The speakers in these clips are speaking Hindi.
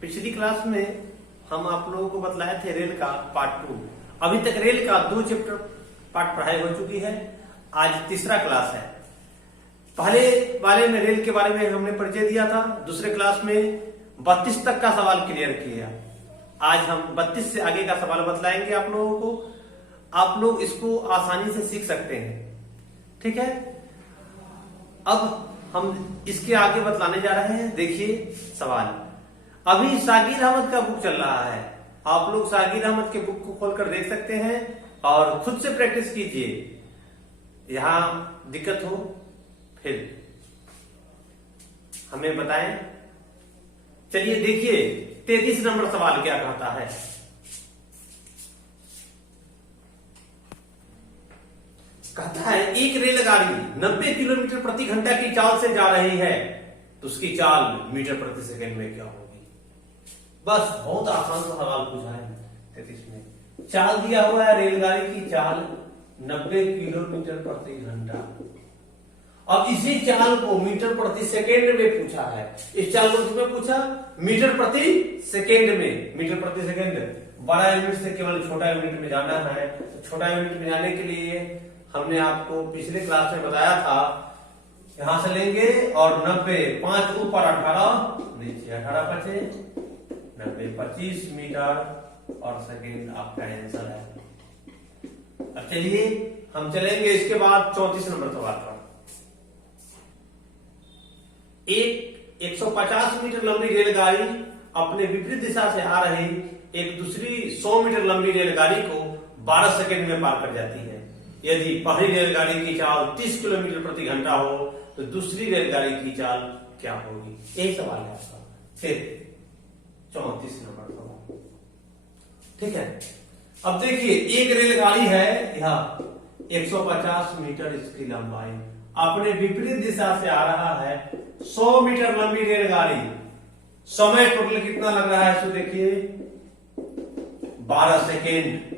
पिछली क्लास में हम आप लोगों को बतलाए थे रेल का पार्ट 2। अभी तक रेल का 2 चैप्टर पार्ट पढ़ाई हो चुकी है। आज तीसरा क्लास है। पहले वाले में रेल के बारे में हमने परिचय दिया था। दूसरे क्लास में 32 तक का सवाल क्लियर किया। आज हम 32 से आगे का सवाल बतलाएंगे आप लोगों को। आप लोग इसको आसानी से सीख सकते हैं। ठीक है, अब हम इसके आगे बतलाने जा रहे हैं। देखिए सवाल, अभी सागिर अहमद का बुक चल रहा है। आप लोग सागिर अहमद के बुक को खोलकर देख सकते हैं और खुद से प्रैक्टिस कीजिए। यहां दिक्कत हो फिर हमें बताएं। चलिए देखिए 33 नंबर सवाल क्या कहता है। कहता है एक रेलगाड़ी 90 किलोमीटर प्रति घंटा की चाल से जा रही है तो उसकी चाल मीटर प्रति सेकंड में क्या होगी। बस बहुत आसान सा सवाल पूछा है 33 में। चाल दिया हुआ है, रेलगाड़ी की चाल 90 किलोमीटर प्रति घंटा। अब इसी चाल को मीटर प्रति सेकेंड में पूछा है। इस चाल को किसमें पूछा? मीटर प्रति सेकेंड में। मीटर प्रति सेकेंड बड़ा यूनिट से केवल छोटा यूनिट में जाना है। तो छोटा यूनिट में जाने के लिए हमने आपको पिछले क्लास में बताया था, यहां से लेंगे और 90 5 ऊपर 18 नीचे 18 बचे 90 25 मीटर और सेकेंड आपका आंसर है। अब चलिए हम चलेंगे इसके बाद 34 नंबर सवाल पर। एक 150 मीटर लंबी रेलगाड़ी अपने विपरीत दिशा से आ रही एक दूसरी 100 मीटर लंबी रेलगाड़ी को 12 सेकंड में पार कर जाती है। यदि पहली रेलगाड़ी की चाल 30 किलोमीटर प्रति घंटा हो तो दूसरी रेलगाड़ी की चाल क्या होगी। यही सवाल है आपका। फिर 34 नंबर सवाल। ठीक है, अब देखिए एक रेलगाड़ी है, यह 150 मीटर इसकी लंबाई अपने विपरीत दिशा से आ रहा है। 100 मीटर लंबी रेलगाड़ी, समय टोटल कितना लग रहा है इसको देखिए 12 सेकेंड।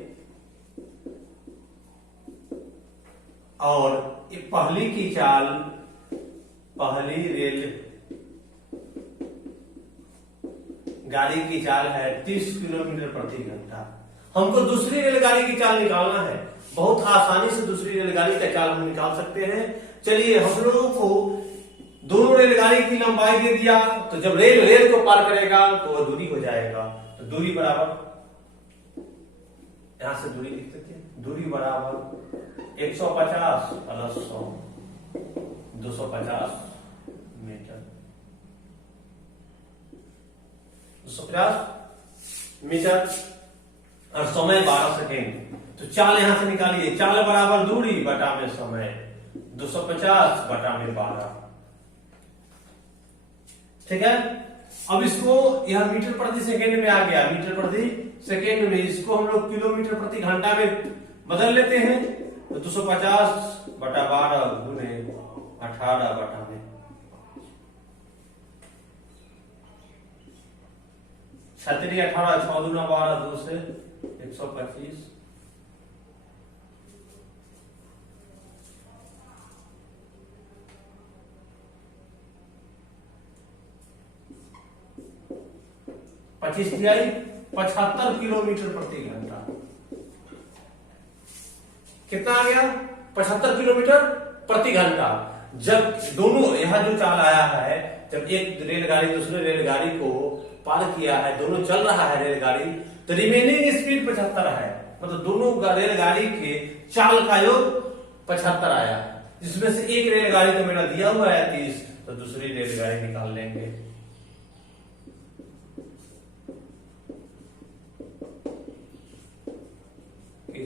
और ये पहली की चाल, पहली रेल गाड़ी की चाल है 30 किलोमीटर प्रति घंटा। हमको दूसरी रेलगाड़ी की चाल निकालना है। बहुत आसानी से दूसरी रेलगाड़ी का चाल हम निकाल सकते हैं। चलिए हम लोगों को दोनों रेलगाड़ी की लंबाई दे दिया, तो जब रेल को पार करेगा तो वह दूरी हो जाएगा। तो दूरी बराबर, यहां से दूरी लिख सकते हैं, दूरी बराबर 150 प्लस 100 250 मीटर। 250 मीटर और समय 12 सेकेंड। तो चाल यहां से निकालिए, चाल बराबर दूरी बटा में समय 250 बटा में 12। ठीक है, अब इसको यह मीटर प्रति सेकेंड में आ गया। मीटर प्रति सेकेंड में इसको हम लोग किलोमीटर प्रति घंटा में बदल लेते हैं। तो 250 बटा 12 गुने 18 बटा में 36 18 6 दूना 12 2 से 125। पच्चीस 75 किलोमीटर प्रति घंटा। कितना आ गया? 75 किलोमीटर प्रति घंटा। जब दोनों यहां जो चाल आया है, जब एक रेलगाड़ी दूसरे रेलगाड़ी को पार किया है, दोनों चल रहा है रेलगाड़ी, तो रिमेनिंग स्पीड 75 है। मतलब दोनों रेलगाड़ी के चाल का योग 75 आया। जिसमें से एक रेलगाड़ी तो मेरा दिया हुआ है 30, तो दूसरी रेलगाड़ी निकाल लेंगे।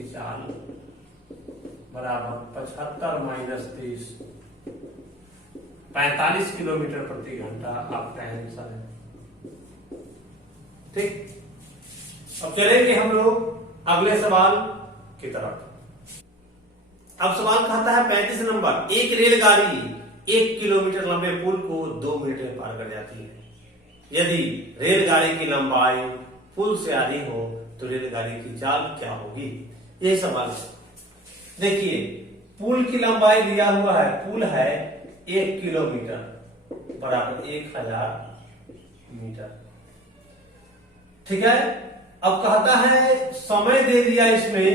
चाल बराबर 75 माइनस 30 45 किलोमीटर प्रति घंटा आपका आंसर है। ठीक, अब चलेंगे हम लोग अगले सवाल की तरफ। अब सवाल कहता है 35 नंबर, एक रेलगाड़ी 1 किलोमीटर लंबे पुल को 2 मिनट में पार कर जाती है। यदि रेलगाड़ी की लंबाई पुल से आधी हो तो रेलगाड़ी की चाल क्या होगी। यही सवाल है। देखिए पुल की लंबाई दिया हुआ है, पुल है 1 किलोमीटर बराबर 1000 मीटर। ठीक है। अब कहता है समय दे दिया इसमें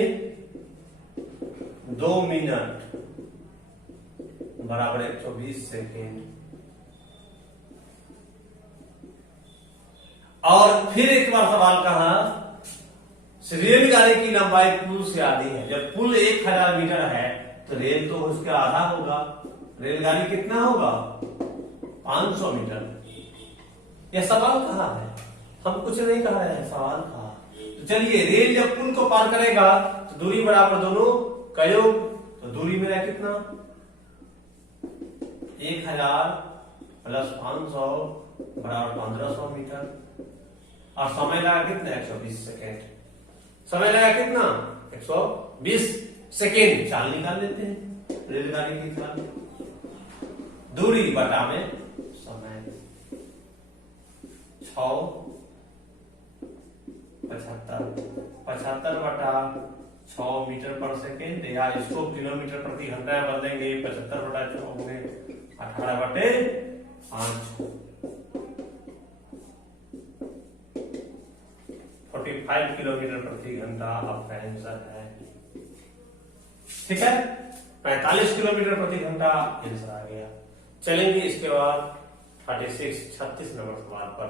2 मिनट बराबर 120 सेकेंड, और फिर एक बार सवाल कहा रेलगाड़ी की लंबाई पुल से आधी है। जब पुल 1000 मीटर है तो रेल तो उसके आधा होगा, रेलगाड़ी कितना होगा 500 मीटर। यह सवाल कहाँ है, हम कुछ नहीं कह रहे हैं, सवाल कहा। तो चलिए रेल जब पुल को पार करेगा तो दूरी बराबर दोनों का योग, तो दूरी मेरा कितना 1000 प्लस 500 बराबर 1500 मीटर, और समय लगा कितना 120 सेकेंड। समय लगा कितना 120 सेकेंड। चाल निकाल लेते हैं रेलगाड़ी की चाल, दूरी बटा में समय 75 बटा 6 मीटर पर सेकेंड, या इसको किलोमीटर प्रति घंटा में बदलेंगे 75 बटा 6 होंगे 18 बटे 5, 45 किलोमीटर प्रति घंटा आपका आंसर है। ठीक है, 45 किलोमीटर प्रति घंटा आंसर आ गया। चलेंगे इसके बाद 36 नंबर सवाल पर।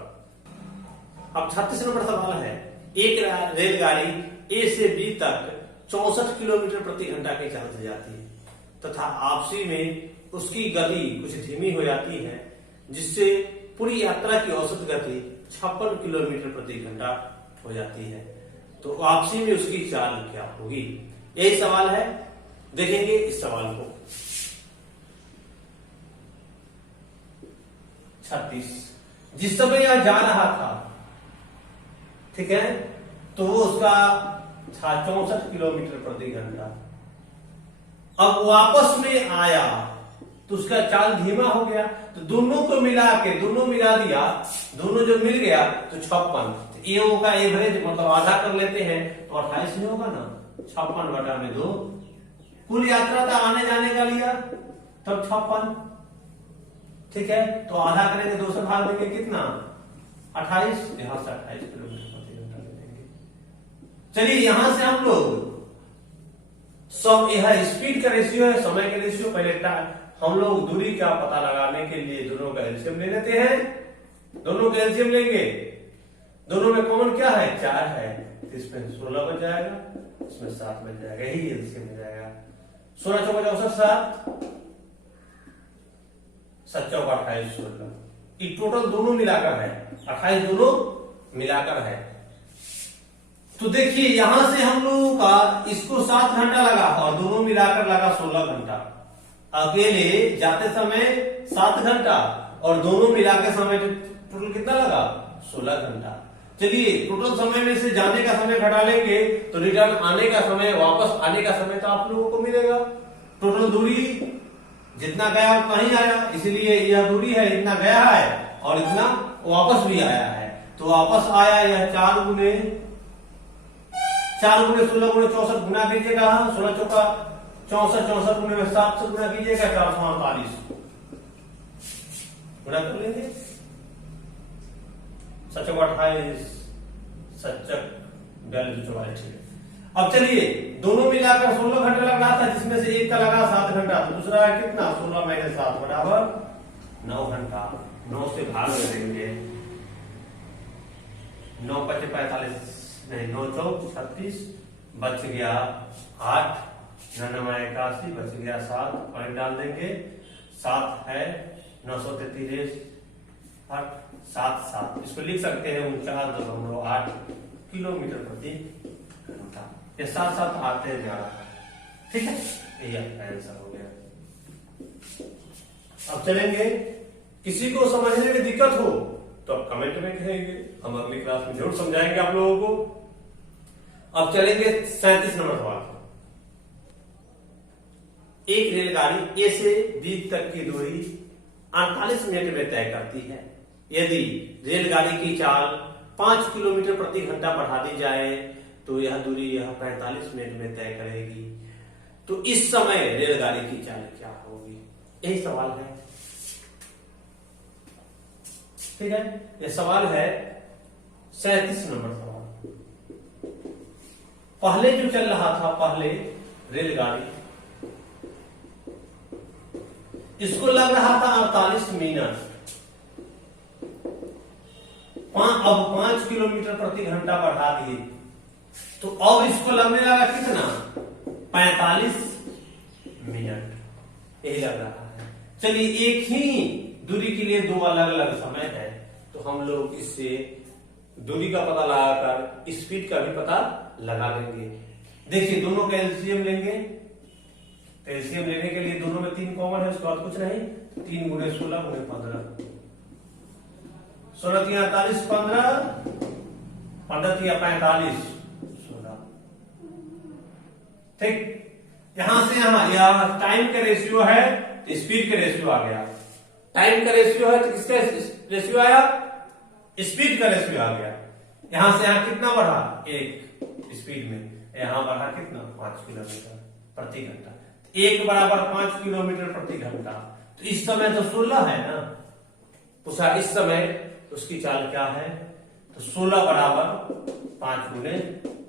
अब 36 नंबर सवाल है, एक रेलगाड़ी ए से बी तक 64 किलोमीटर प्रति घंटा की चाल से जाती है तथा आपसी में उसकी गति कुछ धीमी हो जाती है, जिससे पूरी यात्रा की औसत गति 56 किलोमीटर प्रति घंटा हो जाती है। तो वापसी में उसकी चाल क्या होगी, यही सवाल है। देखेंगे इस सवाल को। 36 जिस समय यह जा रहा था, ठीक है, तो वो उसका था 64 किलोमीटर प्रति घंटा। अब वापस में आया तो उसका चाल धीमा हो गया, तो दोनों को मिला के दोनों मिला दिया, दोनों जब मिल गया तो 56। ये होगा एवरेज, मतलब आधा कर लेते हैं तो 28 नहीं होगा ना, 56 बटा में 2। कुल यात्रा था आने जाने का लिया तब 56, ठीक है, तो आधा करेंगे 2 से भाग देंगे कितना 28, यहां से 28 किलोमीटर प्रति घंटा ले लेंगे। चलिए यहां से हम लोग सब, यह स्पीड का रेशियो है, समय का रेशियो, पहले हम लोग दूरी का पता लगाने के लिए दोनों का एलसीएम ले लेते हैं। दोनों का एलसीएम लेंगे, दोनों में कॉमन क्या है 4 है, इसमें 16 बच जाएगा, इसमें 7 बच जाएगा, यही एलसीएम हो जाएगा। 16 चौका 64 7, 7 चौका 28 16, ये टोटल दोनों मिलाकर है 28, दोनों मिलाकर है। तो देखिए यहां से हम लोगों का इसको 7 घंटा लगा और दोनों मिलाकर लगा 16 घंटा। अकेले जाते समय 7 घंटा और दोनों मिलाकर समय टोटल कितना लगा 16 घंटा। चलिए टोटल समय में से जाने का समय घटा लेंगे तो रिटर्न आने का समय, वापस आने का समय तो आप लोगों को मिलेगा। टोटल दूरी जितना गया उतना ही आया, इसलिए यह दूरी है इतना गया है और इतना वापस भी आया है। तो वापस आया यह 4 गुने 16 गुने 64 गुना कीजिएगा, 16 चौका 64, 64 गुने में 7 से गुना कीजिएगा 448 गुना कर लेंगे, 7 चौका 28, 7 42 44। अब चलिए दोनों मिलाकर 16 घंटे लग रहा था, जिसमें से एक का लगा 7 घंटा, तो दूसरा है कितना 16 - 7 बराबर 9 घंटा। 9 से भाग देंगे, 9 × 5 = 45, नहीं 9 × 4 = 36, बच गया 8, 9 × 81, बच गया 7, पॉइंट डाल देंगे, 7 है 933 8 7 7, इसको लिख सकते हैं 49.8 किलोमीटर प्रति घंटा। ये 7 7 आते जा रहा है, ठीक है, ये आंसर हो गया। अब चलेंगे, किसी को समझने में दिक्कत हो तो आप कमेंट में कहेंगे, हम अगली क्लास में जरूर समझाएंगे आप लोगों को। अब चलेंगे 37 नंबर सवाल। एक रेलगाड़ी ए से बी तक की दूरी 48 मिनट में तय करती है। यदि रेलगाड़ी की चाल 5 किलोमीटर प्रति घंटा बढ़ा दी जाए तो यह दूरी 45 मिनट में तय करेगी। तो इस समय रेलगाड़ी की चाल क्या होगी, यही सवाल है। ठीक है, यह सवाल है 37 नंबर सवाल। पहले जो चल रहा था, पहले रेलगाड़ी, इसको लग रहा था 48 मिनट, अब 5 किलोमीटर प्रति घंटा बढ़ा दिए, तो अब इसको लगने लगा कितना, 45 मिनट, यही लग रहा है। चलिए, एक ही दूरी के लिए दो अलग अलग समय है, तो हम लोग इससे दूरी का पता लगाकर स्पीड का भी पता लगा लेंगे। देखिए, दोनों का एलसीएम लेंगे, तो एलसीएम लेने के लिए दोनों में 3 कॉमन है, उसके बाद कुछ नहीं, 3 गुणे 16 गुणे 15, 16 3 48 15, 15 3 45 16। ठीक, यहां से यहां टाइम का रेशियो है, तो स्पीड का रेशियो आ गया। टाइम का रेशियो है तो किसका रेशियो आया, स्पीड का रेशियो आ गया। यहां से यहां कितना बढ़ा, 1 स्पीड में, यहां बढ़ा कितना, 5 किलोमीटर प्रति घंटा। 1 बराबर 5 किलोमीटर प्रति घंटा, तो इस समय तो 16 है ना, पूछा इस समय उसकी चाल क्या है, तो 16 बराबर 5 गुने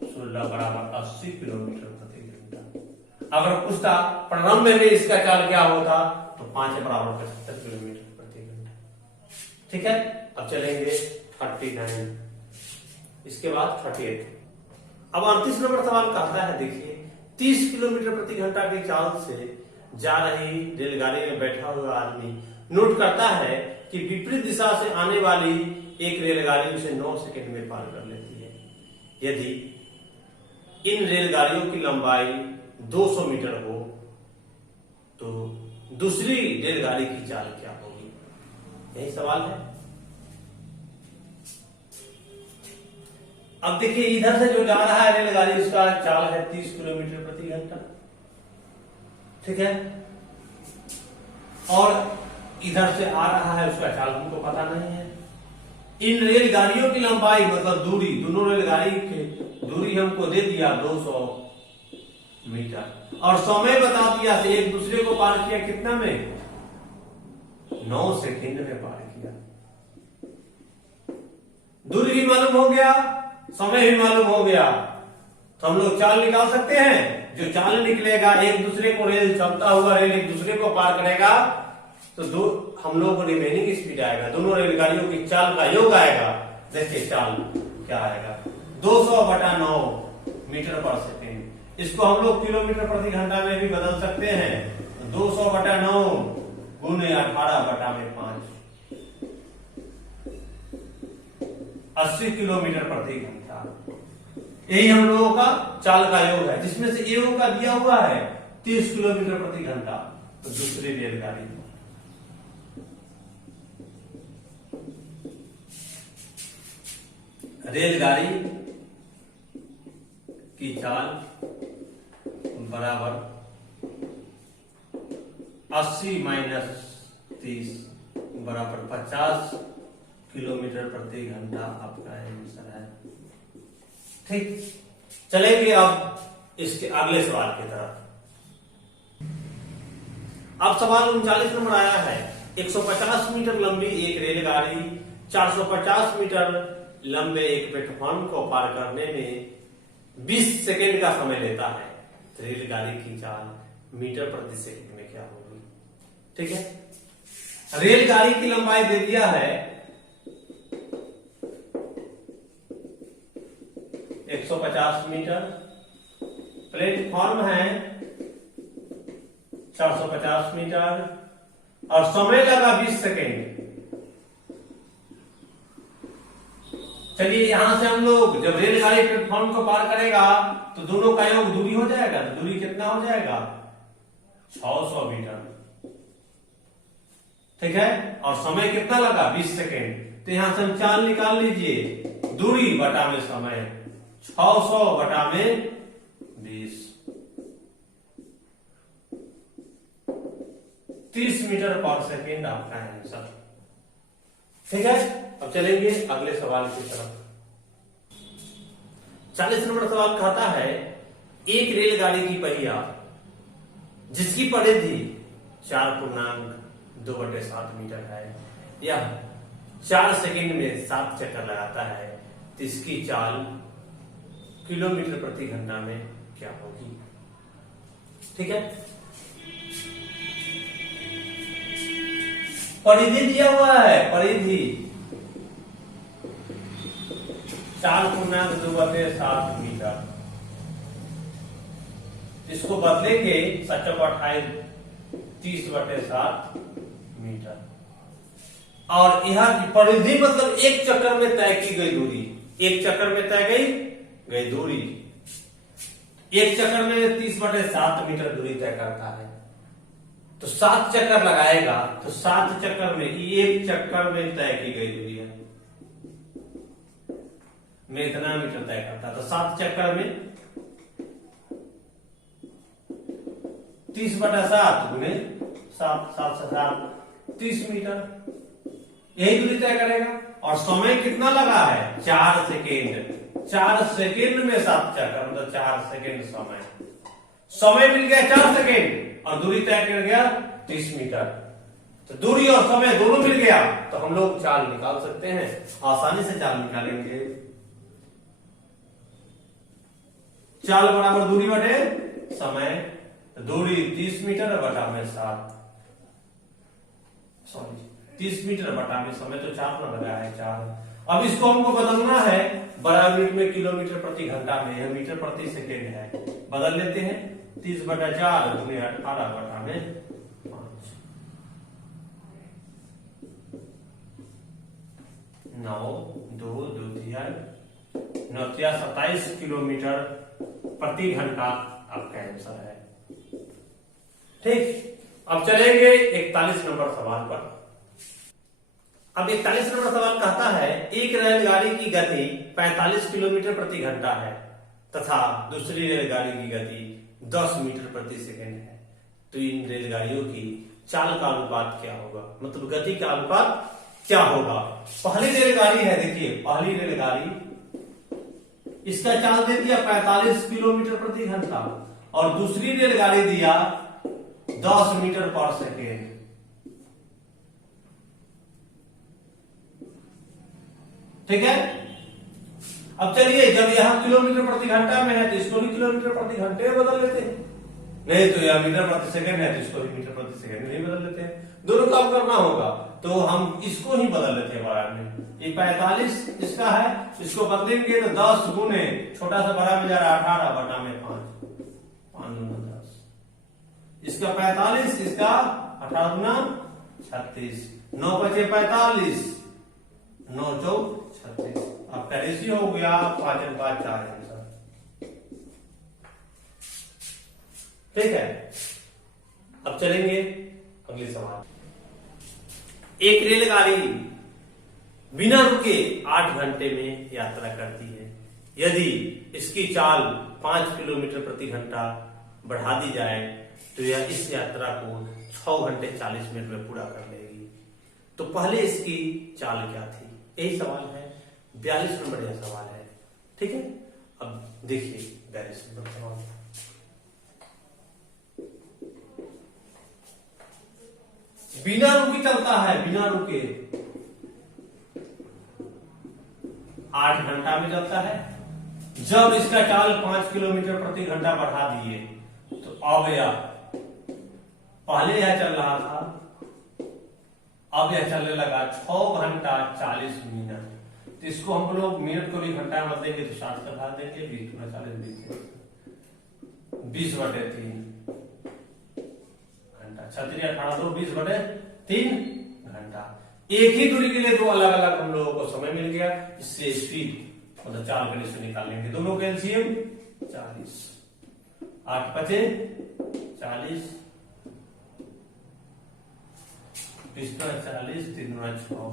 16 बराबर 80 किलोमीटर प्रति घंटा। अगर पूछता प्रारंभ में भी इसका चाल क्या होता, तो 5 बराबर 75 किलोमीटर प्रति घंटा। ठीक है, अब चलेंगे 39, इसके बाद 38। अब 38 नंबर सवाल कहता है, देखिए, 30 किलोमीटर प्रति घंटा की चाल से जा रही रेलगाड़ी में बैठा हुआ आदमी नोट करता है कि विपरीत दिशा से आने वाली एक रेलगाड़ी उसे 9 सेकंड में पार कर लेती है। यदि इन रेलगाड़ियों की लंबाई 200 मीटर हो, तो दूसरी रेलगाड़ी की चाल क्या होगी, यही सवाल है। अब देखिए, इधर से जो जा रहा है रेलगाड़ी, उसका चाल है 30 किलोमीटर प्रति घंटा, ठीक है, और इधर से आ रहा है, उसका चाल हमको पता नहीं है। इन रेलगाड़ियों की लंबाई मतलब दूरी, दोनों रेलगाड़ी की दूरी हमको दे दिया 200 मीटर, और समय बता दिया, तो एक दूसरे को पार किया कितना में, 9 सेकंड में पार किया। दूरी भी मालूम हो गया, समय भी मालूम हो गया, तो हम लोग चाल निकाल सकते हैं। जो चाल निकलेगा, एक दूसरे को रेल चलता हुआ रेल एक दूसरे को पार करेगा, तो हम लोग को रिमेनिंग स्पीड आएगा, दोनों रेलगाड़ियों की चाल का योग आएगा। देखिए चाल क्या आएगा, 200/9 मीटर पर सेकेंड। इसको हम लोग किलोमीटर प्रति घंटा में भी बदल सकते हैं, 200/9 गुने 18/5, 80 किलोमीटर प्रति घंटा। यही हम लोगों का चाल का योग है, जिसमें से योग का दिया हुआ है 30 किलोमीटर प्रति घंटा। तो दूसरी रेलगाड़ी, रेलगाड़ी की चाल बराबर 80 - 30 बराबर 50 किलोमीटर प्रति घंटा आपका आंसर है। ठीक, चलेंगे अब इसके अगले सवाल की तरफ। अब सवाल 39 नंबर आया है, 150 मीटर लंबी एक रेलगाड़ी 450 मीटर लंबे एक प्लेटफॉर्म को पार करने में 20 सेकेंड का समय लेता है, तो रेलगाड़ी की चाल मीटर प्रति सेकंड में क्या होगी। ठीक है, रेलगाड़ी की लंबाई दे दिया है 150 मीटर, प्लेटफॉर्म है 450 मीटर, और समय लगा 20 सेकेंड। चलिए, यहां से हम लोग जब रेलगाड़ी प्लेटफॉर्म को पार करेगा, तो दोनों का योग दूरी हो जाएगा, तो दूरी कितना हो जाएगा, 600 मीटर। ठीक है, और समय कितना लगा, 20 सेकेंड। तो यहां से हम चाल निकाल लीजिए, दूरी बटा में समय, 600 बटा में 20, 30 मीटर पर सेकेंड आपका आंसर। ठीक है, अब चलेंगे अगले सवाल की तरफ। 40 नंबर सवाल कहता है, एक रेलगाड़ी की पहिया जिसकी परिधि 4.2/7 मीटर है, यह 4 सेकेंड में 7 चक्कर लगाता है, तो इसकी चाल किलोमीटर प्रति घंटा में क्या होगी। ठीक है, परिधि दिया हुआ है, परिधि 4.2/7 मीटर। इसको बदलेंगे 30/7 मीटर। और यह परिधि मतलब एक चक्कर में तय की गई दूरी, एक चक्कर में तय गई दूरी, एक चक्कर में 30/7 मीटर दूरी तय करता है। तो 7 चक्कर लगाएगा तो 7 चक्कर में एक चक्कर में तय की गई दूरी है में इतना मीटर तय करता है। तो 7 चक्कर में 30/7 गुने 7 से 7 30 मीटर, यही दूरी तय करेगा। और समय कितना लगा है 4 सेकेंड। 4 सेकेंड में 7 चक्कर मतलब 4 सेकेंड समय मिल गया 4 सेकेंड और दूरी तय कर गया 30 मीटर। तो दूरी और समय दोनों मिल गया तो हम लोग चाल निकाल सकते हैं, आसानी से चाल निकालेंगे। चाल बराबर दूरी बटे समय, दूरी 30 मीटर बटा में 7, सॉरी 30 मीटर बटा में समय तो 4 ना लगा है 4। अब इसको हमको बदलना है 12 मिनट में किलोमीटर प्रति घंटा में, यह मीटर प्रति सेकेंड है, बदल लेते हैं। 30/4 गुने 18 बटा में 5, 9 2 2 9 27 किलोमीटर प्रति घंटा आपका आंसर है। ठीक, अब चलेंगे 41 नंबर सवाल पर। अब 41 नंबर सवाल कहता है एक रेलगाड़ी की गति 45 किलोमीटर प्रति घंटा है तथा दूसरी रेलगाड़ी की गति 10 मीटर प्रति सेकंड है। तो इन रेलगाड़ियों की चाल का अनुपात क्या होगा, मतलब गति का अनुपात क्या होगा। पहली रेलगाड़ी है, देखिए पहली रेलगाड़ी, इसका चाल दे दिया 45 किलोमीटर प्रति घंटा और दूसरी रेलगाड़ी दिया 10 मीटर पर सेकेंड। ठीक है, अब चलिए जब यहां किलोमीटर प्रति घंटा में है तो इसको भी किलोमीटर प्रति घंटे में बदल लेते हैं, नहीं तो यह मीटर प्रति सेकंड है तो इसको भी मीटर प्रति सेकंड में बदल लेते हैं। दोनों काम करना होगा तो हम इसको ही बदल लेते हैं बराबर में। ये 45 इसका है, इसको बदलेंगे तो 10 गुने छोटा सा बड़ा में जा रहा 18 बटा में 5, 5 गुना 10, इसका 45, इसका 18 गुना 36, 9 बचे 45, 9 चौक 36। आपका रेशियो हो गया 5/4 आंसर। ठीक है, अब चलेंगे अगले सवाल। एक रेलगाड़ी बिना रुके 8 घंटे में यात्रा करती है। यदि इसकी चाल 5 किलोमीटर प्रति घंटा बढ़ा दी जाए तो यह इस यात्रा को 6 घंटे 40 मिनट में पूरा कर लेगी। तो पहले इसकी चाल क्या थी, यही सवाल है। 42 नंबर यह सवाल है। ठीक है, अब देखिए 42 नंबर सवाल। बिना रुके चलता है, बिना रुके 8 घंटा में चलता है। जब इसका चाल 5 किलोमीटर प्रति घंटा बढ़ा दिए तो अब यह, पहले यह चल रहा था, अब यह चलने लगा 6 घंटा 40 मिनट। तो इसको हम लोग मिनट को भी घंटा में बदलेंगे तो 60 से भाग देंगे, 20 गुना 40 20/3 घंटा, 36 18 2 20/3 घंटा। एक ही दूरी के लिए दो अलग अलग हम लोगों को समय मिल गया। इससे स्पीड मतलब चाल का रेशियो निकाल लेंगे। दोनों के एलसीएम 40, 8 बचे 40, 20 40 3 6।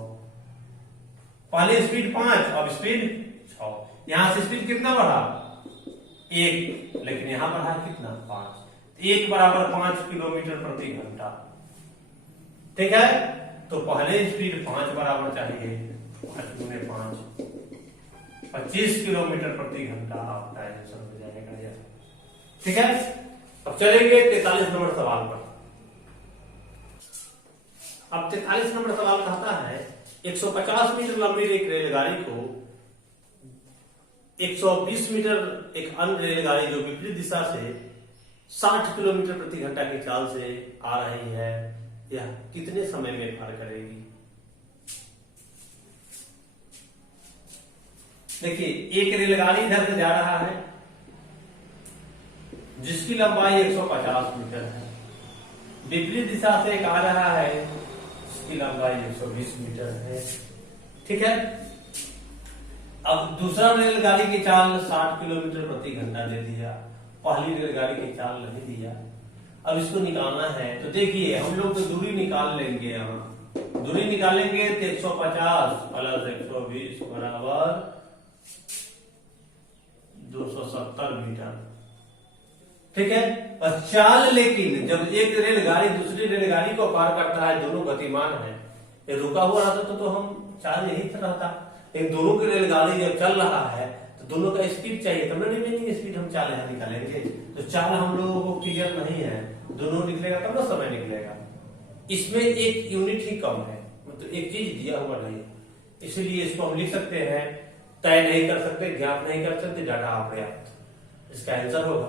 पहले स्पीड 5, अब स्पीड 6। यहां से स्पीड कितना बढ़ा 1, लेकिन यहां बढ़ा कितना 5। 1 बराबर 5 किलोमीटर प्रति घंटा। ठीक है, तो पहले स्पीड 5 बराबर चाहिए, 5 गुने 5 25 किलोमीटर प्रति घंटा आपका आंसर हो जाएगा। ठीक है, अब चलेंगे 43 नंबर सवाल पर। अब 43 नंबर सवाल कहता है 150 मीटर लंबी एक रेलगाड़ी को 120 मीटर एक अन्य रेलगाड़ी जो विपरीत दिशा से 60 किलोमीटर प्रति घंटा की चाल से आ रही है, यह कितने समय में पार करेगी? देखिए, एक रेलगाड़ी इधर से जा रहा है जिसकी लंबाई 150 मीटर है, विपरीत दिशा से एक आ रहा है जिसकी लंबाई 120 मीटर है। ठीक है, अब दूसरा रेलगाड़ी की चाल 60 किलोमीटर प्रति घंटा दे दिया, पहली रेलगाड़ी की चाल नहीं दिया। अब इसको निकालना है तो देखिए, हम लोग तो दूरी निकाल लेंगे। यहाँ दूरी निकालेंगे तो 150 प्लस 120 बराबर 270 मीटर। ठीक है, और चाल, लेकिन जब एक रेलगाड़ी दूसरी रेलगाड़ी को पार करता है, दोनों गतिमान है, ये रुका हुआ रहता तो हम चाल यही रहता। इन दोनों की रेलगाड़ी जब चल रहा है तो दोनों का स्पीड चाहिए, तब रिमेनिंग स्पीड हम चाल यहाँ निकालेंगे। तो चाल हम लोगों को क्लियर नहीं है, दोनों निकलेगा तब ना समय निकलेगा। इसमें एक यूनिट ही कम है, मतलब एक चीज दिया हुआ नहीं, इसलिए इसको हम लिख सकते हैं तय नहीं कर सकते, ज्ञात नहीं कर सकते, डाटा अपर्याप्त। इसका आंसर होगा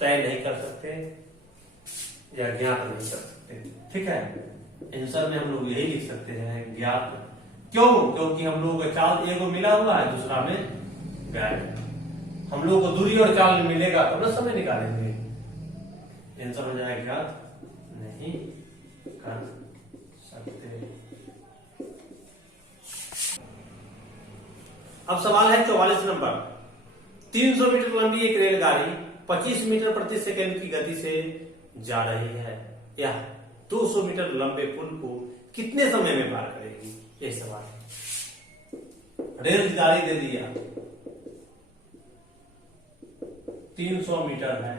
तय नहीं कर सकते या ज्ञात नहीं कर सकते। ठीक है, आंसर में हम लोग यही लिख सकते हैं ज्ञात। क्यों? क्योंकि हम लोगों का चाल एगो मिला हुआ है, दूसरा में गायब। हम लोग को दूरी और चाल मिलेगा तब ना समय निकालेंगे। आंसर हो जाएगा ज्ञात नहीं कर सकते। अब सवाल है 44 नंबर। 300 मीटर लंबी एक रेलगाड़ी 25 मीटर प्रति सेकंड की गति से जा रही है, यह 200 मीटर लंबे पुल को कितने समय में पार करेगी? ये सवाल है। रेलगाड़ी दे दिया 300 मीटर है,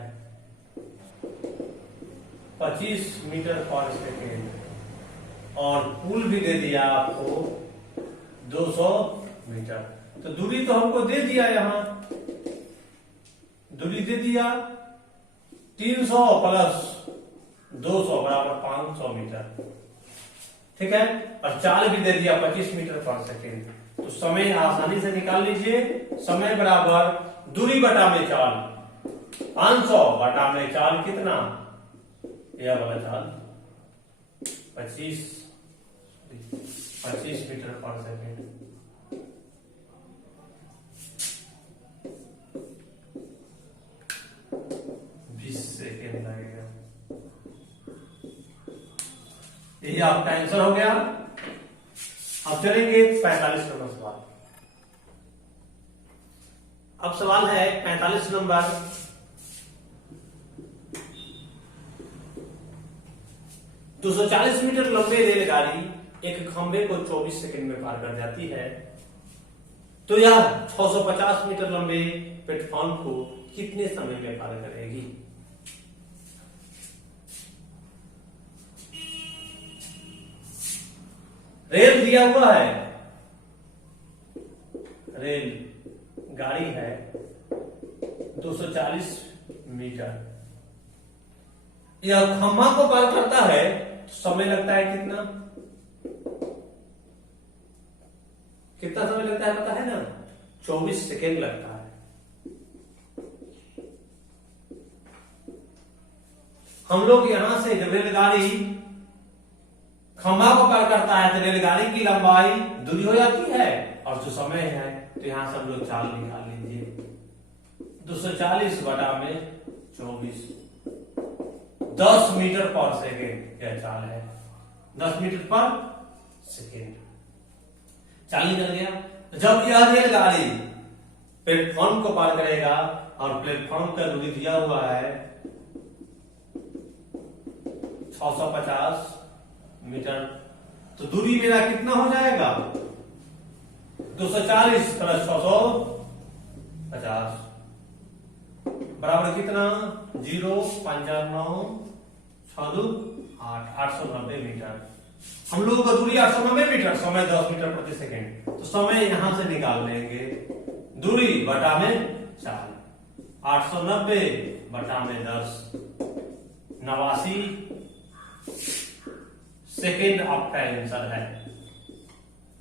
25 मीटर पर सेकेंड, और पुल भी दे दिया आपको 200 मीटर। तो दूरी तो हमको दे दिया, यहां दूरी दे दिया 300 प्लस 200 बराबर 500 मीटर। ठीक है, और चाल भी दे दिया 25 मीटर पर सेकेंड। तो समय आसानी से निकाल लीजिए, समय बराबर दूरी बटा में चाल, 500 बटा में चाल कितना, यह वाला चाल 25 मीटर पर सेकेंड। सेकेंड लगेगा। यही आपका आंसर हो गया। अब चलेंगे 45 नंबर सवाल। अब सवाल है 45 नंबर। दो 240 मीटर लंबे रेलगाड़ी एक खंबे को 24 सेकंड में पार कर जाती है, तो यह 650 मीटर लंबे प्लेटफॉर्म को कितने समय में पार करेगी? रेल दिया हुआ है, रेल गाड़ी है 240 मीटर, यह खंभा को पार करता है तो समय लगता है कितना? कितना समय लगता है पता है ना? 24 सेकेंड लगता है। हम लोग यहां से जब रेलगाड़ी खंभा को पार करता है तो रेलगाड़ी की लंबाई दूरी हो जाती है, और जो समय है तो यहां से हम लोग चाल निकाल लीजिए 240 बटा में 24, 10 मीटर पर सेकेंड यह चाल है, 10 मीटर पर सेकेंड। चाल निकल गया। जब यह रेलगाड़ी प्लेटफॉर्म को पार करेगा और प्लेटफॉर्म का दूरी दिया हुआ है 650 मीटर, तो दूरी मेरा कितना हो जाएगा? 240 प्लस 650 बराबर कितना? 0 5 9 6 8 890 मीटर। हम लोगों का दूरी 890 मीटर, समय 10 मीटर प्रति सेकेंड। तो समय यहां से निकाल लेंगे, दूरी बटा में चाल, 890 बटा में 10, 89 सेकेंड आपका आंसर है।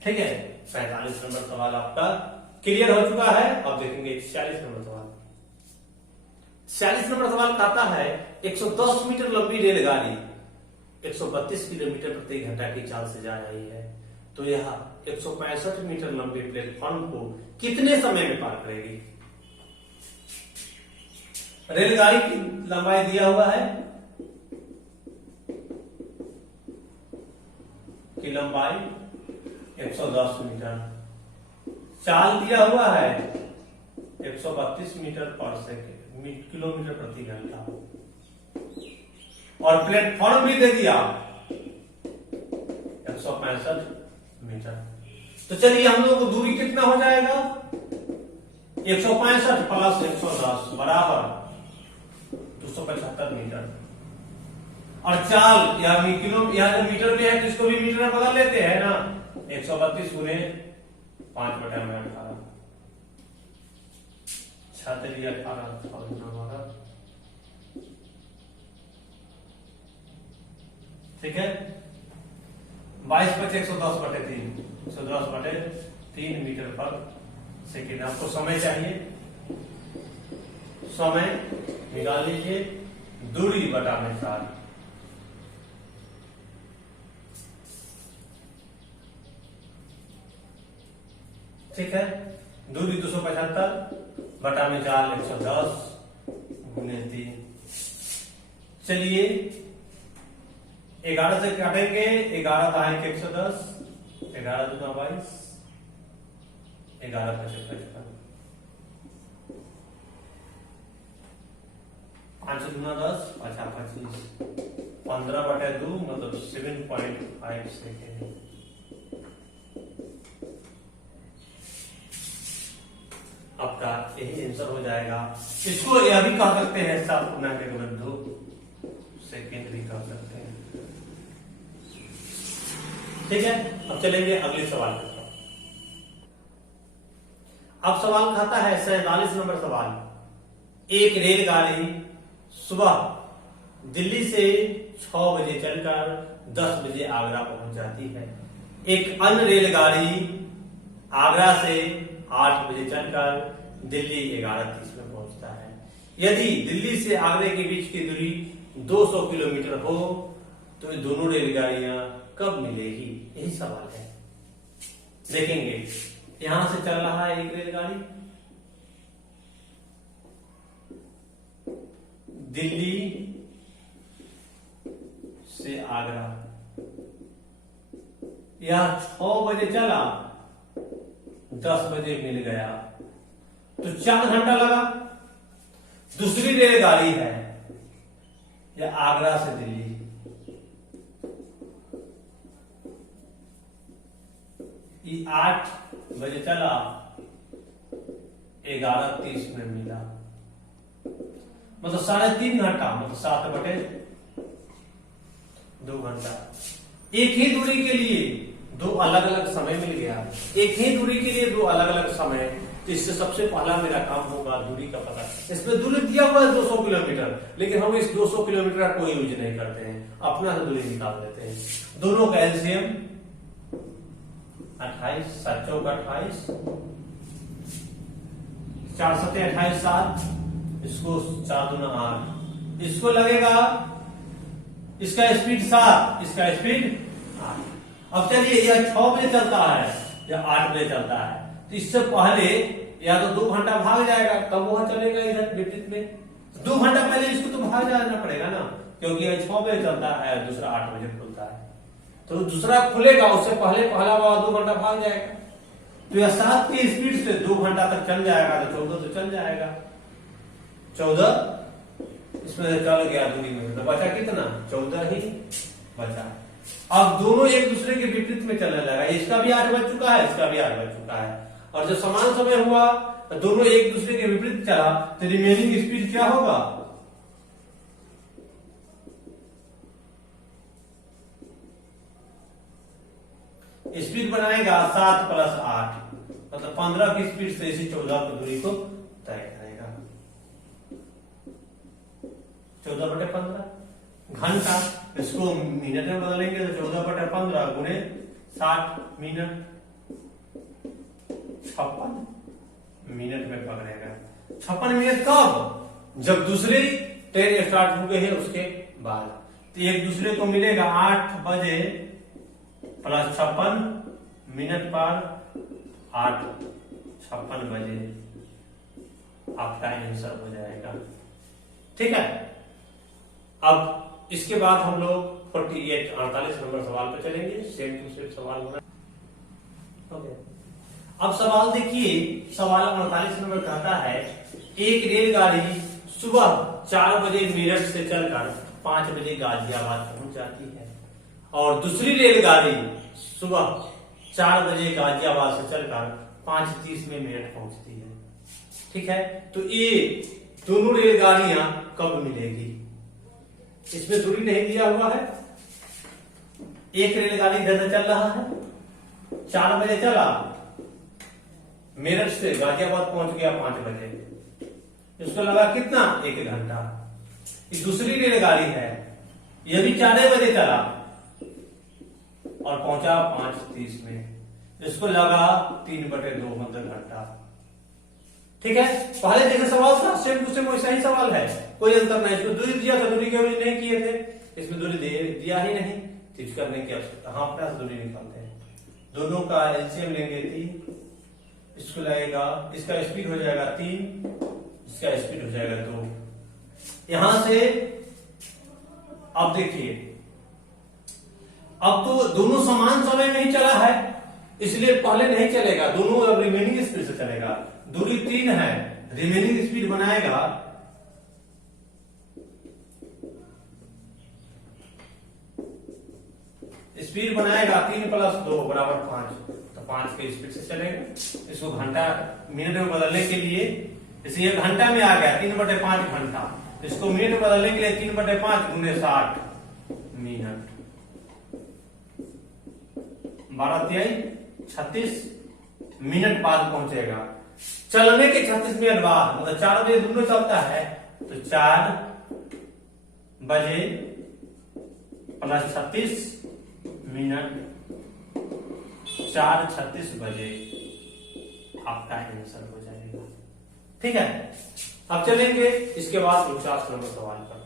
ठीक है, 45 नंबर सवाल आपका क्लियर हो चुका है। अब देखेंगे 46 नंबर सवाल। 46 नंबर सवाल कहता है 110 मीटर लंबी रेलगाड़ी 132 किलोमीटर प्रति घंटा की चाल से जा रही है, तो यह 165 मीटर लंबे प्लेटफॉर्म को कितने समय में पार करेगी। रेलगाड़ी की लंबाई दिया हुआ है की लंबाई 110 मीटर, चाल दिया हुआ है 132 मीटर पर सेकेंड किलोमीटर प्रति घंटा, और प्लेटफॉर्म भी दे दिया 165 मीटर। तो चलिए हम लोग को दूरी कितना हो जाएगा, 165 प्लस 110 बराबर 275 मीटर, और चाल यहाँ जो मीटर में है तो इसको भी मीटर में बदल लेते हैं ना, 132 गुने 5/18 छात्री 18 ठीक है। 22 × 110/3 110/3 मीटर पर सेकेंड। आपको समय चाहिए, समय निकाल लीजिए, दूरी बटा में 4, ठीक है। दूरी 275 बटा में 4 110 गुने 3। चलिए 11 से काटेंगे, 11 का है 110, 11 × 2 = 22, 11 × 5 = 55, 5 × 2 = 10, 5 × 25, 15/2 मतलब 7.5 सेकेंड। आपका यही आंसर हो जाएगा। इसको यह भी कह सकते हैं 7.2 सेकेंड भी कह सकते हैं, ठीक है। अब चलेंगे अगले सवाल पर। अब सवाल खाता है 47 नंबर सवाल। एक रेलगाड़ी सुबह दिल्ली से 6 बजे चलकर 10 बजे आगरा पहुंच जाती है। एक अन्य रेलगाड़ी आगरा से 8 बजे चलकर दिल्ली 11:30 में पहुंचता है। यदि दिल्ली से आगरे के बीच की दूरी 200 किलोमीटर हो तो ये दोनों रेलगाड़ियां कब मिलेगी, यही सवाल है। देखेंगे यहां से चल रहा है एक रेलगाड़ी दिल्ली से आगरा, यह 6 बजे चला, 10 बजे मिल गया तो 4 घंटा लगा। दूसरी रेलगाड़ी है यह आगरा से दिल्ली, ये 8 बजे चला, 11:30 में मिला, मतलब 3.5 घंटा, मतलब 7/2 घंटा। एक ही दूरी के लिए दो अलग अलग समय मिल गया, एक ही दूरी के लिए दो अलग अलग समय। तो इससे सबसे पहला मेरा काम होगा दूरी का पता। इसमें दूरी दिया हुआ है 200 किलोमीटर, लेकिन हम इस 200 किलोमीटर का कोई यूज नहीं करते हैं, अपना से दूरी निकाल देते हैं। दोनों का एलसीएम 28, 7 × 4 = 28, 4 × 7 = 28, 7, इसको 4 × 2 = 8, इसको लगेगा, इसका स्पीड 7, इसका स्पीड 8। अब चलिए यह 6 बजे चलता है या 8 बजे चलता है, तो इससे पहले या तो 2 घंटा भाग जाएगा, तब वह चलेगा इधर विपरीत में। 2 घंटा पहले इसको तो भाग जाना पड़ेगा ना, क्योंकि यह 6 बजे चलता है, दूसरा 8 बजे खुलता है, तो दूसरा खुलेगा उससे पहले पहला वाला 2 घंटा भाग जाएगा। तो यह 7 की स्पीड से 2 घंटा तक चल जाएगा, तो 14 तो चल जाएगा, 14 इसमें चल गया दूरी में, तो बचा कितना, 14 ही बचा। अब दोनों एक दूसरे के विपरीत में चलने लगा, इसका भी 8 बज चुका है, इसका भी 8 बज चुका है, और जब समान समय हुआ तो दोनों एक दूसरे के विपरीत चला, तो रिमेनिंग स्पीड क्या होगा, स्पीड बनाएगा 7 + 8, मतलब 15 की स्पीड से इसी 14 की दूरी को तय करेगा। 14/15 घंटा, इसको मिनट में बदलेंगे तो 14/15 गुणे 60 मिनट 56 मिनट में पकड़ेगा। 56 मिनट कब? जब दूसरी ट्रेन स्टार्ट हो गई है उसके बाद। तो एक दूसरे को मिलेगा 8 बजे प्लस 56 मिनट पर 8, 56 बजे आपका आंसर हो जाएगा। ठीक है। अब इसके बाद हम लोग 48 नंबर सवाल पे चलेंगे। सेम टू सेम सवाल होना। ओके। अब सवाल देखिए, सवाल 48 नंबर कहता है एक रेलगाड़ी सुबह 4 बजे मेरठ से चलकर 5 बजे गाजियाबाद पहुंच जाती है और दूसरी रेलगाड़ी सुबह 4 बजे गाजियाबाद से चलकर 5:30 में मेरठ पहुंचती है। ठीक है। तो ये दोनों रेलगाड़ियां कब मिलेगी? इसमें दूरी नहीं दिया हुआ है। एक रेलगाड़ी इधर से चल रहा है, 4 बजे चला, मेरठ से गाजियाबाद पहुंच गया 5 बजे। इसको लगा कितना? 1 घंटा। ये दूसरी रेलगाड़ी है, यह भी 4 बजे चला और पहुंचा 5:30 में। इसको लगा 3/2 मतलब घंटा। ठीक है। पहले जैसे सवाल था सेम टू सेम वैसा ही सवाल है, कोई अंतर नहीं। इसमें दूरी दिया था, दूरी के वजह नहीं किए थे, इसमें दूरी दिया ही नहीं, चीज करने की आवश्यकता। हाँ, अपना दूरी निकालते हैं। दोनों का एलसीएम लेंगे 3, इसको लगेगा, इसका स्पीड हो जाएगा 3, इसका स्पीड हो जाएगा 2। यहां से अब देखिए, अब तो दोनों समान समय में ही चला है, इसलिए पहले नहीं चलेगा, दोनों अब रिमेनिंग स्पीड से चलेगा। दूरी 3 है, रिमेनिंग स्पीड बनाएगा स्पीड बनाएगा 3 + 2 = 5, तो 5 के स्पीड से चलेगा। इसको घंटा मिनट में बदलने के लिए, इसे 1 घंटा में आ गया 3/5 घंटा, इसको मिनट में बदलने के लिए 3/5 × 60 मिनट, 12×3 = 36 मिनट बाद पहुंचेगा। चलने के 36 मिनट बाद, मतलब 4 बजे दोनों चलता है, तो 4 बजे + 36 मिनट, 4:36 बजे आपका आंसर हो जाएगा। ठीक है। अब चलेंगे इसके बाद 49 नंबर सवाल पर।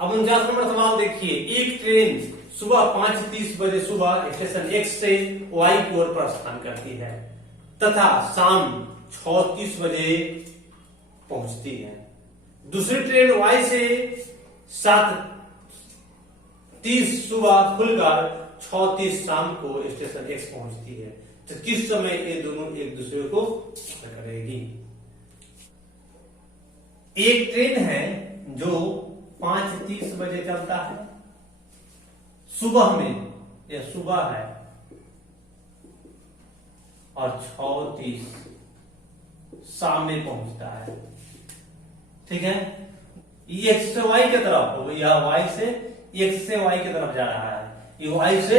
अब 49 नंबर सवाल देखिए, एक ट्रेन सुबह 5:30 बजे सुबह स्टेशन X से Y की ओर प्रस्थान करती है तथा शाम 6:30 बजे पहुंचती है। दूसरी ट्रेन Y से 7:30 सुबह खुलकर 6:30 शाम को स्टेशन X पहुंचती है। तो किस समय ये दोनों एक दूसरे को पकड़ेगी? एक ट्रेन है जो 5:30 बजे चलता है सुबह में, यह सुबह है, और 6:30 शाम में पहुंचता है। ठीक है। ये X से Y की तरफ, यह Y से X से Y की तरफ जा रहा है, ये Y से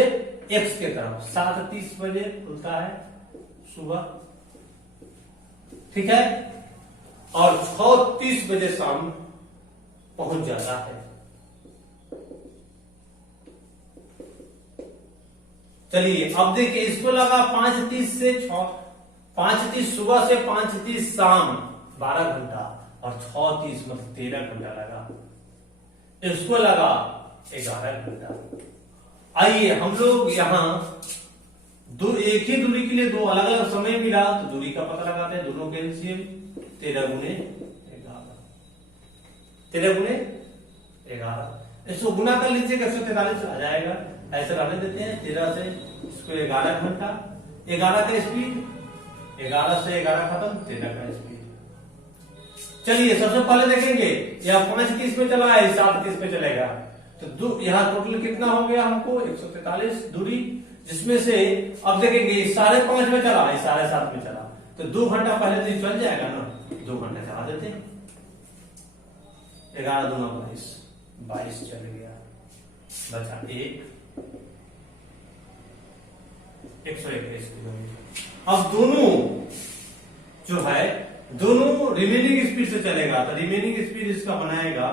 X की तरफ। 7:30 बजे खुलता है सुबह, ठीक है, और 6:30 बजे शाम पहुंच जाता है। चलिए अब देखिए, इसको लगा 5:30 से 5:30 सुबह से 5:30 शाम 12 घंटा, और 6:30 मतलब 13 घंटा लगा। इसको लगा 11 घंटा। आइए हम लोग यहां एक ही दूरी के लिए 2 अलग अलग समय मिला, तो दूरी का पता लगाते हैं। दोनों के एलसीएम 13 × 11, 13 × 11। इसको गुना कर लीजिएगा, 143 आ जाएगा। ऐसे रहने देते हैं। 13 से इसको 11 घंटा, 11 का स्पीड, 11 से 11 खत्म, 13 का स्पीड। चलिए सबसे पहले देखेंगे, यह 5:30 में चला है, 7:30 में चलेगा, तो यहाँ टोटल कितना हो गया हमको? 143 दूरी, जिसमें से अब देखेंगे 5:30 में चला, 7:30 में चला, तो 2 घंटा पहले तो चल जाएगा ना, 2 घंटे चला देते हैं। 11 दूना 22 चल गया, बचा 121 किलोमीटर। अब दोनों जो है, दोनों रिमेनिंग स्पीड से चलेगा, तो रिमेनिंग स्पीड इसका बनाएगा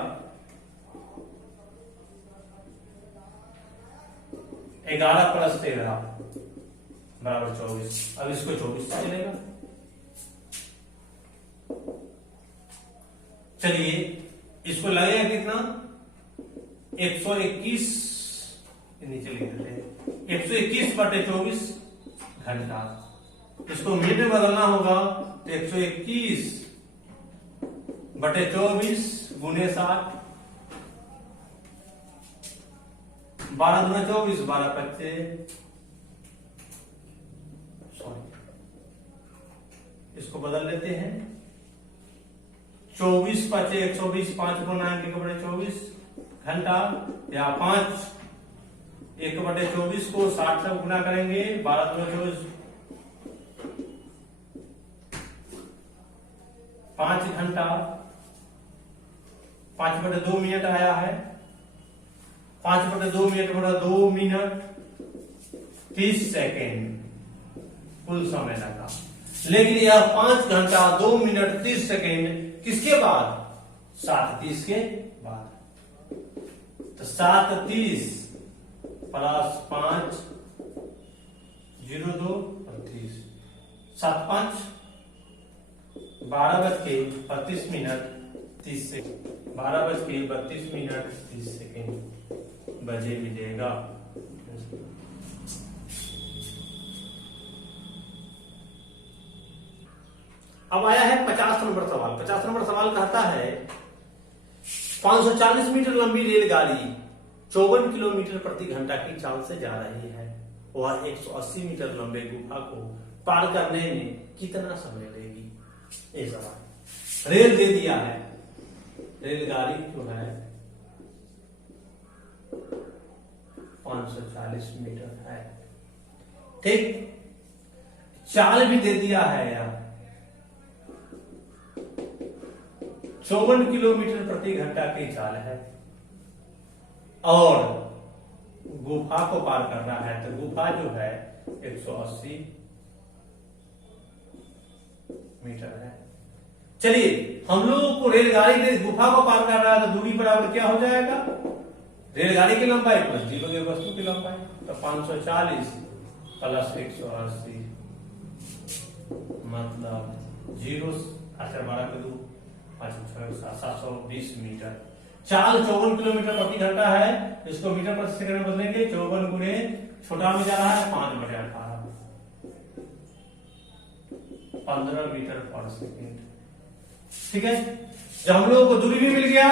11 + 13 = 24। अब इसको 24 से चलेगा, चलिए इसको लगेगा कितना 121 नीचे लिख देते हैं 121/24 घंटा। इसको मिनट में बदलना होगा तो 121/24 गुने 60 12 दूना 24 12 25 इसको बदल लेते हैं 24 5 120 5 गुना 1/24 घंटा या 5 1/24 को 60 से गुना करेंगे 12 दूना 24 5 घंटा 5/2 मिनट आया है 5/2 मिनट बड़ा 2 मिनट 30 सेकेंड कुल समय लगा। लेकिन यह 5 घंटा 2 मिनट 30 सेकेंड किसके बाद 7:30 के बाद। तो 7:30 प्लस 5 02 30 7 5 12:32 30 सेकेंड 12:32 30 सेकेंड बजे मिलेगा। अब आया है 50 नंबर सवाल। 50 नंबर सवाल कहता है 540 मीटर लंबी रेलगाड़ी 54 किलोमीटर प्रति घंटा की चाल से जा रही है। वह 180 मीटर लंबे गुफा को पार करने में कितना समय लेगी? ये सवाल रेल दे दिया है, रेलगाड़ी जो है 540 मीटर है, ठीक। चाल भी दे दिया है यार 54 किलोमीटर प्रति घंटा की चाल है और गुफा को पार करना है। तो गुफा जो है 180 मीटर है। चलिए हम लोगों को रेलगाड़ी ने गुफा को पार कर रहा है तो दूरी बराबर क्या हो जाएगा? रेलगाड़ी की लंबाई प्लस दी गई वस्तु की लंबाई। तो 540 प्लस 180 मतलब 0 12 के 2 720 मीटर। चाल 54 किलोमीटर प्रति घंटा है, इसको मीटर प्रति सेकंड में बदलेंगे। 54 गुने छोटा में जा रहा है 5/18 15 मीटर पर सेकंड, ठीक है। जब हम लोगों को दूरी भी मिल गया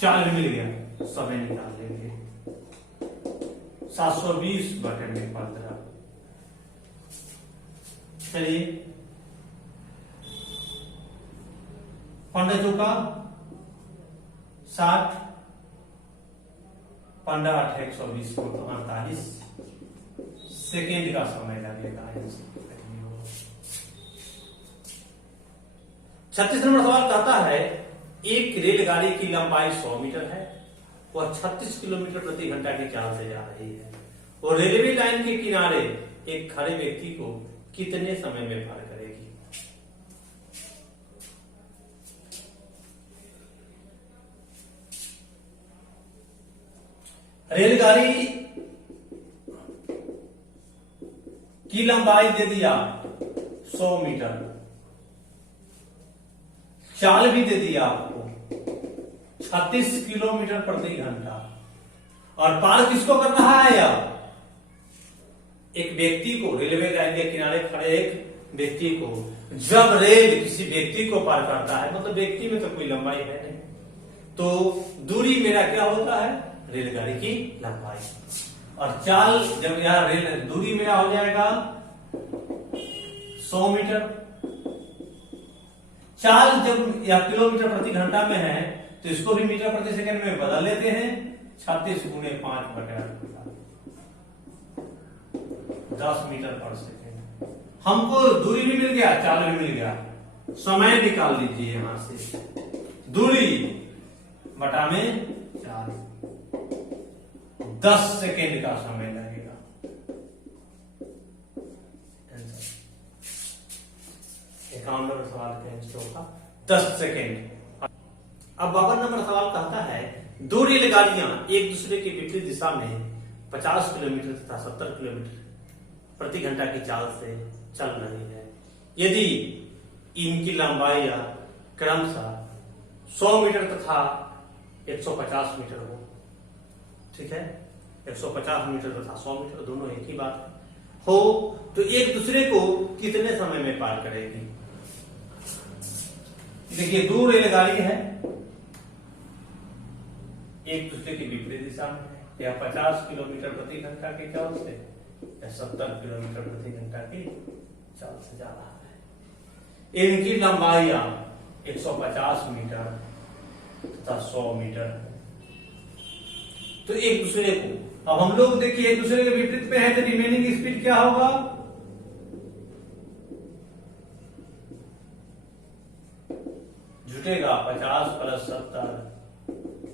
चाल भी मिल गया, समय निकाल लेंगे 720/15। चलिए 15 चौका 60 15 8 120 को 48 सेकेंड का समय लगेगा। 36 नंबर सवाल कहता है एक रेलगाड़ी की लंबाई 100 मीटर है, वह 36 किलोमीटर प्रति घंटा की चाल से जा रही है और रेलवे लाइन के किनारे एक खड़े व्यक्ति को कितने समय में पार करेगी? रेलगाड़ी की लंबाई दे दिया 100 मीटर, चाल भी दे दिया आपको 36 किलोमीटर प्रति घंटा और पार किसको कर रहा है यार? एक व्यक्ति को, रेलवे लाइन के किनारे खड़े एक व्यक्ति को। जब रेल किसी व्यक्ति को पार करता है मतलब व्यक्ति में तो कोई लंबाई है नहीं, तो दूरी मेरा क्या होता है? रेलगाड़ी की लंबाई। और चाल जब यहां रेल दूरी मेरा हो जाएगा 100 मीटर। चाल जब यह किलोमीटर प्रति घंटा में है तो इसको भी मीटर प्रति सेकंड में बदल लेते हैं। 36 गुने 5/18 10 मीटर पर सेकंड। हमको दूरी भी मिल गया, चाल भी मिल गया। समय निकाल लीजिए यहां से, दूरी बटा में चाल, 10 सेकेंड का समय लगेगा। 51 नंबर सवाल का आंसर होगा 10 सेकेंड। अब 52 नंबर सवाल कहता है दो रेलगाड़ियां एक दूसरे के विपरीत दिशा में 50 किलोमीटर तथा 70 किलोमीटर प्रति घंटा की चाल से चल रही है। यदि इनकी लंबाई क्रमशः 100 मीटर तथा 150 मीटर हो, ठीक है, 150 मीटर तथा 100 मीटर दोनों एक ही बात हो, तो एक दूसरे को कितने समय में पार करेगी? देखिए, दो रेलगाड़ी है, एक दूसरे की विपरीत दिशा में है, या 50 किलोमीटर प्रति घंटा की चाल से या 70 किलोमीटर प्रति घंटा की चाल से जा रहा है। इनकी लंबाइयां 150 मीटर तथा 100 मीटर है। तो एक दूसरे को, अब हम लोग देखिए एक दूसरे के विपरीत में है, तो रिमेनिंग स्पीड क्या होगा? जुटेगा 50 प्लस 70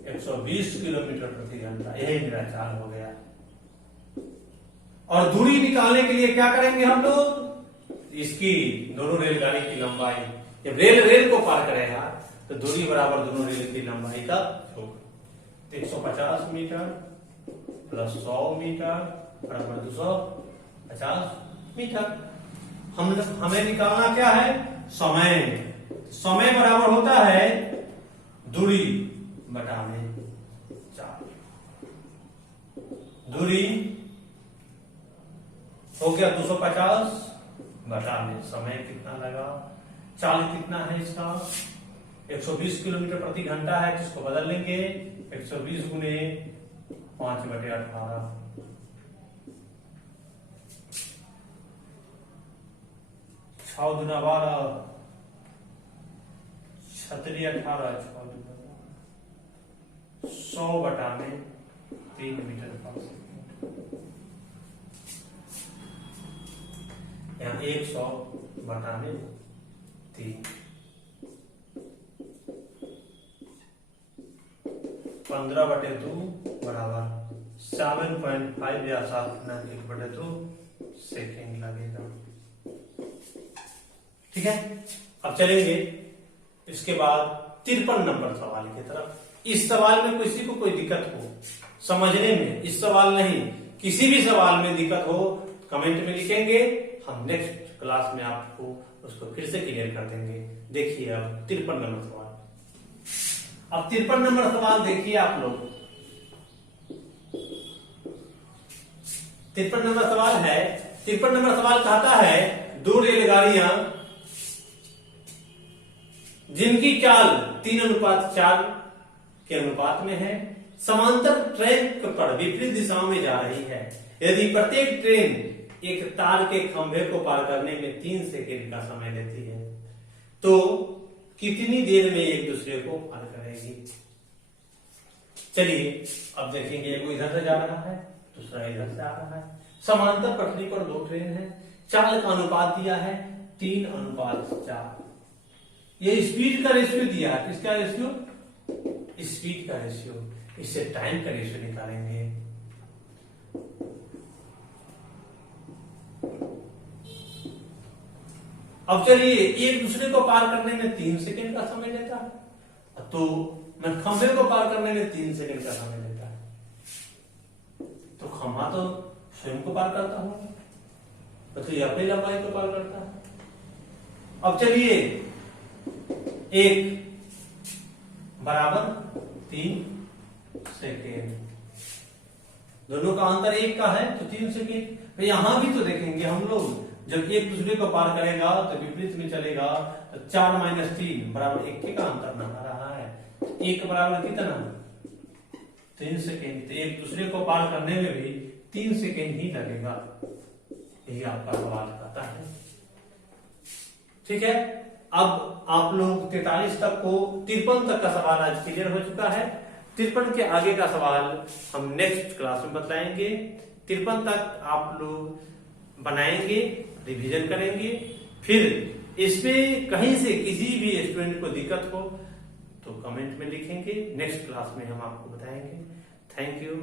120 किलोमीटर प्रति घंटा, यही मेरा चाल हो गया। और दूरी निकालने के लिए क्या करेंगे हम लोग? इसकी दोनों रेलगाड़ी की लंबाई, जब रेल को पार करेगा तो दूरी बराबर दोनों रेल की लंबाई का योग। 150 मीटर प्लस 100 मीटर बराबर 250 मीटर। हमें निकालना क्या है? समय। समय बराबर होता है दूरी बटाने चाल। दूरी हो गया 250 बटाने समय कितना लगा, चाल कितना है इसका? 120 किलोमीटर प्रति घंटा है, जिसको बदल लेंगे 120 गुने 5/18, 6 दूना 12, 36 18, 100 बटाने 3 मीटर पर सेकंड, यहाँ 100 बटाने 3, 15/2 बराबर 7.5 या 7.1/2 सेकेंड लगेगा। ठीक है, अब चलेंगे इसके बाद 53 नंबर सवाल की तरफ। इस सवाल में किसी को कोई दिक्कत हो समझने में, इस सवाल नहीं किसी भी सवाल में दिक्कत हो कमेंट में लिखेंगे, हम नेक्स्ट क्लास में आपको उसको फिर से क्लियर कर देंगे। देखिए अब 53 नंबर सवाल। अब 53 नंबर सवाल देखिए आप लोग। 53 नंबर सवाल है, 53 नंबर सवाल कहता है दो रेलगाड़ियां जिनकी चाल 3:4 के अनुपात में है, समांतर ट्रेन पर विपरीत दिशाओं में जा रही है। यदि प्रत्येक ट्रेन एक तार के खंभे को पार करने में 3 सेकेंड का समय लेती है, तो कितनी देर में एक दूसरे को पार करेगी? चलिए अब देखेंगे, एक इधर से जा रहा है, दूसरा इधर से आ रहा है, समांतर पटरी पर दो ट्रेन है, चाल का अनुपात दिया है 3:4। ये स्पीड का रेशियो दिया है, किसका रेशियो? स्पीड का रेशियो। इससे टाइम का रेशियो निकालेंगे। अब चलिए, एक दूसरे को पार करने में 3 सेकेंड का समय लेता है, तो मैं खंभे को पार करने में 3 सेकेंड का समय लेता है, तो खंभा तो स्वयं को पार करता हूं, तो ये अपनी लंबाई को पार करता है। अब चलिए, 1 बराबर 3 सेकेंड, दोनों का अंतर 1 का है तो 3 सेकेंड। तो यहां भी तो देखेंगे हम लोग, जब एक दूसरे को पार करेगा तो विपरीत में चलेगा, तो 4 - 3 बराबर 1 का अंतर बना रहा है। 1 बराबर कितना? 3 सेकेंड। तो एक दूसरे को पार करने में भी 3 सेकेंड ही लगेगा। यही आपका सवाल कहता है। ठीक है, अब आप लोग 43 तक को 53 तक का सवाल आज क्लियर हो चुका है। 53 के आगे का सवाल हम नेक्स्ट क्लास में बताएंगे। 53 तक आप लोग बनाएंगे, रिवीजन करेंगे, फिर इसमें कहीं से किसी भी स्टूडेंट को दिक्कत हो तो कमेंट में लिखेंगे, नेक्स्ट क्लास में हम आपको बताएंगे। Thank you.